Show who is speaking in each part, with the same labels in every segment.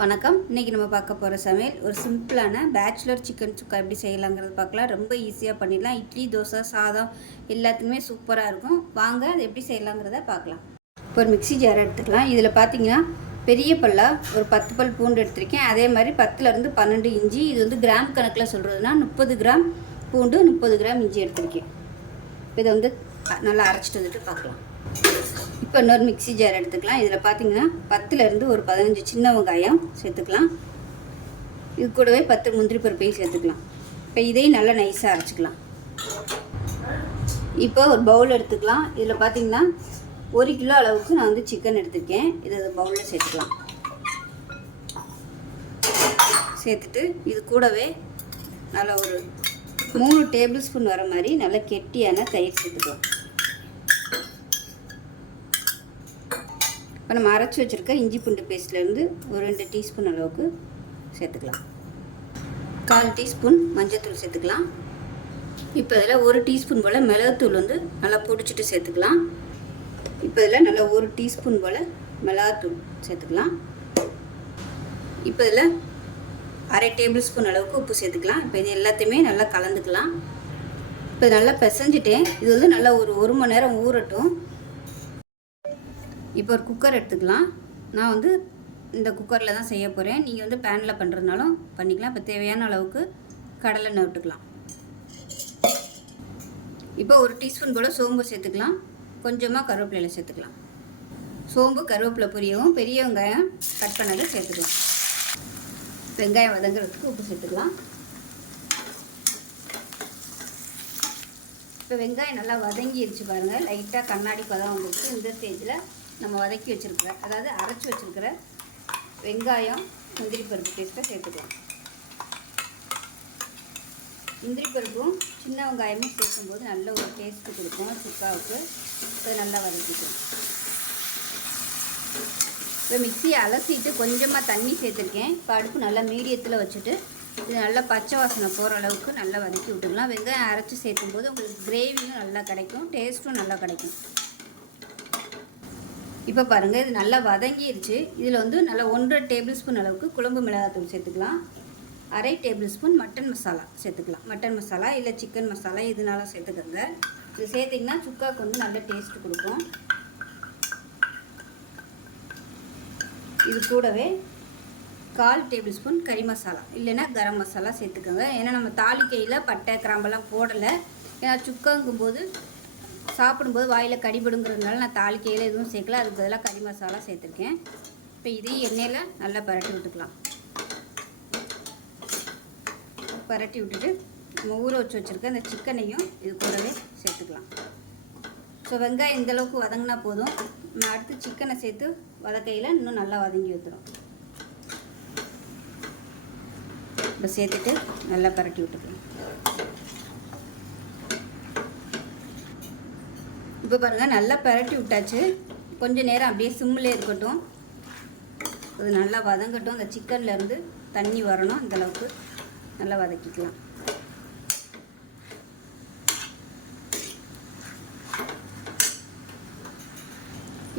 Speaker 1: வணக்கம். இன்றைக்கி நம்ம பார்க்க போகிற சமையல் ஒரு சிம்பிளான பேச்சுலர் சிக்கன் சுக்கா எப்படி செய்யலாங்கிறது பார்க்கலாம். ரொம்ப ஈஸியாக பண்ணிடலாம். இட்லி தோசை சாதம் எல்லாத்துக்குமே சூப்பராக இருக்கும். வாங்க அது எப்படி செய்யலாங்கிறத பார்க்கலாம். இப்போ ஒரு மிக்ஸி ஜார் எடுத்துக்கலாம். இதில் பார்த்தீங்கன்னா பெரிய பல்லா ஒரு பத்து பல் பூண்டு எடுத்திருக்கேன். அதே மாதிரி பத்துலேருந்து பன்னெண்டு இஞ்சி இது வந்து கிராம் கணக்கில் சொல்கிறதுனா முப்பது கிராம் பூண்டு முப்பது கிராம் இஞ்சி எடுத்திருக்கேன். இதை வந்து நல்லா அரைச்சிட்டு வந்துட்டு பார்க்கலாம். இப்போ இன்னொரு மிக்ஸி ஜார் எடுத்துக்கலாம். இதில் பார்த்தீங்கன்னா பத்துலேருந்து ஒரு பதினஞ்சு சின்ன வெங்காயம் சேர்த்துக்கலாம். இது கூடவே பத்து முந்திரி பருப்பையும் சேர்த்துக்கலாம். இப்போ இதையும் நல்லா நைஸாக அரைச்சிக்கலாம். இப்போ ஒரு பவுல் எடுத்துக்கலாம். இதில் பார்த்தீங்கன்னா ஒரு கிலோ அளவுக்கு நான் வந்து சிக்கன் எடுத்திருக்கேன். இதை பவுலில் சேர்த்துக்கலாம். சேர்த்துட்டு இது கூடவே நல்லா ஒரு மூணு டேபிள் ஸ்பூன் வர மாதிரி நல்லா கெட்டியான தயிர் சேர்த்துக்கலாம். இப்போ நம்ம அரைச்சி வச்சுருக்க இஞ்சி பூண்டு பேஸ்ட்லேருந்து ஒரு ரெண்டு டீஸ்பூன் அளவுக்கு சேர்த்துக்கலாம். கால் டீஸ்பூன் மஞ்சத்தூள் சேர்த்துக்கலாம். இப்போ இதில் ஒரு டீஸ்பூன் போல் மிளகுத்தூள் வந்து நல்லா பொடிச்சிட்டு சேர்த்துக்கலாம். இப்போ இதில் நல்லா ஒரு டீஸ்பூன் போல் மிளகாத்தூள் சேர்த்துக்கலாம். இப்போ இதில் அரை டேபிள் ஸ்பூன் அளவுக்கு உப்பு சேர்த்துக்கலாம். இப்போ இது எல்லாத்தையுமே நல்லா கலந்துக்கலாம். இப்போ நல்லா பிசைஞ்சிட்டேன். இது வந்து நல்லா ஒரு ஒரு மணி நேரம் ஊறட்டும். இப்போ ஒரு குக்கர் எடுத்துக்கலாம். நான் வந்து இந்த குக்கரில் தான் செய்ய போகிறேன் நீங்கள் வந்து பேனில் பண்ணுறதுனாலும் பண்ணிக்கலாம். இப்போ தேவையான அளவுக்கு கடலெண்ணெய் விட்டுக்கலாம். இப்போ ஒரு டீஸ்பூன் போல் சோம்பு சேர்த்துக்கலாம். கொஞ்சமாக கருவேப்பிலையில் சேர்த்துக்கலாம். சோம்பு கருவேப்பிலை பொரியவும் பெரிய வெங்காயம் கட் பண்ணதை சேர்த்துக்கலாம். வெங்காயம் வதங்குறதுக்கு உப்பு சேர்த்துக்கலாம். இப்போ வெங்காயம் நல்லா வதங்கிடுச்சு பாருங்கள் லைட்டாக கண்ணாடி பதம் வந்துருச்சு. இந்த ஸ்டேஜில் நம்ம வதக்கி வச்சுருக்கிற அதாவது அரைச்சி வச்சுருக்கிற வெங்காயம் முந்திரி பருப்பு பேஸ்ட்டை சேர்த்துக்கலாம். முந்திரி பருப்பும் சின்ன வெங்காயமும் சேர்க்கும்போது நல்ல ஒரு டேஸ்ட்டு கொடுக்கும் சுக்காவுக்கு. அதை நல்லா வதக்கிக்கும் இப்போ மிக்சியை அலசிட்டு கொஞ்சமாக தண்ணி சேர்த்துருக்கேன். இப்போ அடுப்பு நல்லா மீடியத்தில் வச்சுட்டு இது நல்லா பச்சை வாசனை போகிற அளவுக்கு நல்லா வதக்கி விட்டுக்கலாம். வெங்காயம் அரைச்சி சேர்க்கும்போது உங்களுக்கு கிரேவியும் நல்லா கிடைக்கும் டேஸ்ட்டும் நல்லா கிடைக்கும். இப்போ பாருங்கள் இது நல்லா வதங்கிருச்சு. இதில் வந்து நல்லா ஒன்றரை டேபிள் ஸ்பூன் அளவுக்கு குழம்பு மிளகாத்தூள் சேர்த்துக்கலாம். அரை டேபிள் ஸ்பூன் மட்டன் மசாலா சேர்த்துக்கலாம். மட்டன் மசாலா இல்லை சிக்கன் மசாலா இதனால சேர்த்துக்கோங்க. இது சேர்த்திங்கன்னா சுக்காவுக்கு வந்து நல்ல டேஸ்ட் கொடுக்கும். இது கூடவே கால் டேபிள் ஸ்பூன் கறி மசாலா இல்லைன்னா கரம் மசாலா சேர்த்துக்கோங்க. ஏன்னா நம்ம தாளிக்கையில் பட்டை கிராம்பெல்லாம் போடலை. ஏன்னா சுக்காங்கும்போது சாப்பிடும்போது வாயில் கடிபடுங்கிறதுனால நான் தாளிக்கையில் எதுவும் சேர்க்கல. அதுக்கு பதிலாக கறி மசாலா சேர்த்துருக்கேன். இப்போ இதையும் எண்ணெயில் நல்லா பரட்டி விட்டுக்கலாம். பரட்டி விட்டுட்டு நம்ம ஊற வச்சு வச்சுருக்க அந்த சிக்கனையும் இது கூடவே சேர்த்துக்கலாம். ஸோ வெங்காயம் இந்தளவுக்கு வதங்கினா போதும். நான் அடுத்து சிக்கனை சேர்த்து வதக்கையில் இன்னும் நல்லா வதங்கி ஊற்றுறோம் இப்போ சேர்த்துட்டு நல்லா பரட்டி விட்டுக்கலாம். இப்போ பாருங்கள் நல்லா பரட்டி விட்டாச்சு. கொஞ்சம் நேரம் அப்படியே சிம்மில் இருக்கட்டும். அது நல்லா வதங்கட்டும். அந்த சிக்கன்லேருந்து தண்ணி வரணும் அந்தளவுக்கு நல்லா வதக்கிக்கலாம்.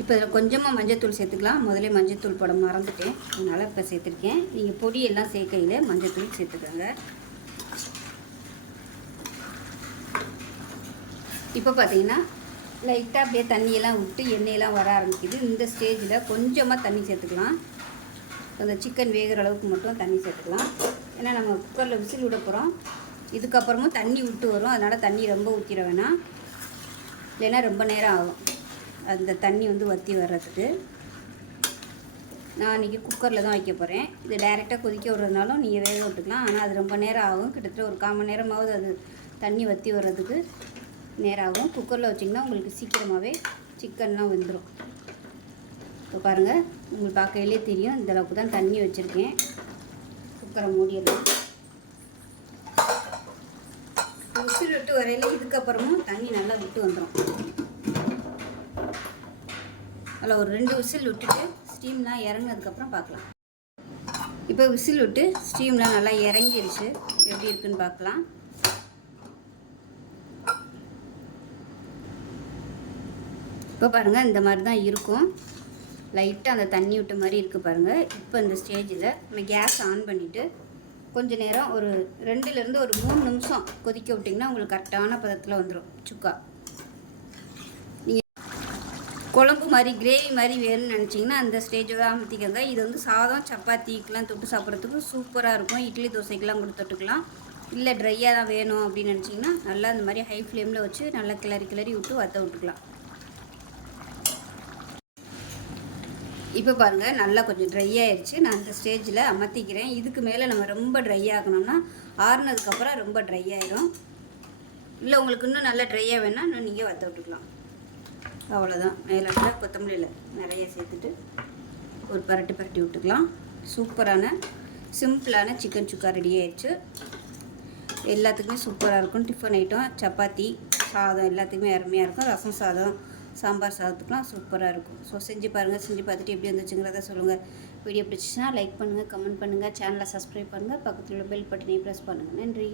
Speaker 1: இப்போ இதில் கொஞ்சமாக மஞ்சத்தூள் சேர்த்துக்கலாம். முதலே மஞ்சத்தூள் போட மறந்துட்டேன். அதனால் இப்போ சேர்த்துருக்கேன். நீங்கள் பொடியெல்லாம் சேர்க்கையில் மஞ்சத்தூள் சேர்த்துக்கோங்க. இப்போ பார்த்தீங்கன்னா லைட்டாக அப்படியே தண்ணியெல்லாம் விட்டு எண்ணெயெல்லாம் வர ஆரம்பிக்குது. இந்த ஸ்டேஜில் கொஞ்சமாக தண்ணி சேர்த்துக்கலாம். அந்த சிக்கன் வேகிற அளவுக்கு மட்டும் தண்ணி சேர்த்துக்கலாம். ஏன்னா நம்ம குக்கரில் விசில் விட போகிறோம் இதுக்கப்புறமும் தண்ணி விட்டு வரும். அதனால் தண்ணி ரொம்ப ஊற்றிட வேணாம். இல்லைன்னா ரொம்ப நேரம் ஆகும். அந்த தண்ணி வந்து வற்றி வர்றதுக்கு. நான் இன்றைக்கி குக்கரில் தான் வைக்க போகிறேன் இது டைரெக்டாக கொதிக்க விட்றதுனாலும் நீங்கள் வேக விட்டுக்கலாம். ஆனால் அது ரொம்ப நேரம் ஆகும். கிட்டத்தட்ட ஒரு கால் மணி நேரமாவது அது தண்ணி வற்றி வர்றதுக்கு. நேரம் ஆகும் குக்கரில் வச்சிங்கன்னா உங்களுக்கு சீக்கிரமாகவே சிக்கன்லாம் வந்துடும் இப்போ பாருங்கள் உங்களுக்கு பார்க்கையிலே தெரியும் இந்த அளவுக்கு தான் தண்ணி வச்சுருக்கேன். குக்கரை மூடிடலாம். விசில் விட்டு வரையில் இதுக்கப்புறமும் தண்ணி நல்லா விட்டு வந்துடும் அதில் ஒரு ரெண்டு விசில் விட்டுட்டு ஸ்டீம்லாம் இறங்கினதுக்கப்புறம் பார்க்கலாம். இப்போ விசில் விட்டு ஸ்டீம்லாம் நல்லா இறங்கிருச்சு. எப்படி இருக்குன்னு பார்க்கலாம். இப்போ பாருங்கள் இந்த மாதிரி தான் இருக்கும் லைட்டாக அந்த தண்ணி விட்ட மாதிரி இருக்குது பாருங்கள் இப்போ இந்த ஸ்டேஜில் நம்ம கேஸ் ஆன் பண்ணிவிட்டு கொஞ்சம் நேரம் ஒரு ரெண்டுலேருந்து ஒரு மூணு நிமிஷம் கொதிக்க விட்டிங்கன்னா உங்களுக்கு கரெக்டான பதத்தில் வந்துடும் சுக்கா. நீங்கள் குழம்பு மாதிரி கிரேவி மாதிரி வேணும்னு நினச்சிங்கன்னா அந்த ஸ்டேஜை தான் அமர்த்திக்கோங்க இது வந்து சாதம் சப்பாத்திக்கெலாம் தொட்டு சாப்பிட்றதுக்கு சூப்பராக இருக்கும். இட்லி தோசைக்கெலாம் கூட தொட்டுக்கலாம். இல்லை ட்ரையாக தான் வேணும் அப்படின்னு நினச்சிங்கன்னா நல்லா இந்த மாதிரி ஹை ஃப்ளேமில் வச்சு நல்லா கிளறி கிளறி விட்டு வற்ற விட்டுக்கலாம். இப்போ பாருங்கள் நல்லா கொஞ்சம் ட்ரை ஆயிடுச்சு நான் அந்த ஸ்டேஜில் அமர்த்திக்கிறேன். இதுக்கு மேலே நம்ம ரொம்ப ட்ரை ஆகணும்னா ஆறுனதுக்கப்புறம் ரொம்ப ட்ரை ஆயிரும். இல்லை உங்களுக்கு இன்னும் நல்லா ட்ரையாக வேணால் இன்னும் நீங்கள் வற்ற விட்டுக்கலாம். அவ்வளோதான் மேலே கொத்தமல்லியில் நிறைய சேர்த்துட்டு ஒரு பரட்டு பரட்டி விட்டுக்கலாம். சூப்பரான சிம்பிளான சிக்கன் சுக்கா ரெடி ஆயிடுச்சு எல்லாத்துக்குமே சூப்பராக இருக்கும். டிஃபன் ஐட்டம் சப்பாத்தி சாதம் எல்லாத்துக்குமே அருமையாக இருக்கும். ரசம் சாதம் சாம்பார் சாதத்துக்குலாம் சூப்பராக இருக்கும். ஸோ செஞ்சு பாருங்கள் செஞ்சு பார்த்துட்டு எப்படி வந்துச்சுங்கிறத சொல்லுங்கள் வீடியோ பிடிச்சிச்சின்னா லைக் பண்ணுங்கள் கமெண்ட் பண்ணுங்கள் சேனலை சப்ஸ்கிரைப் பண்ணுங்கள் பக்கத்தில் உள்ள பெல் பட்டனையும் ப்ரெஸ் பண்ணுங்கள் நன்றி.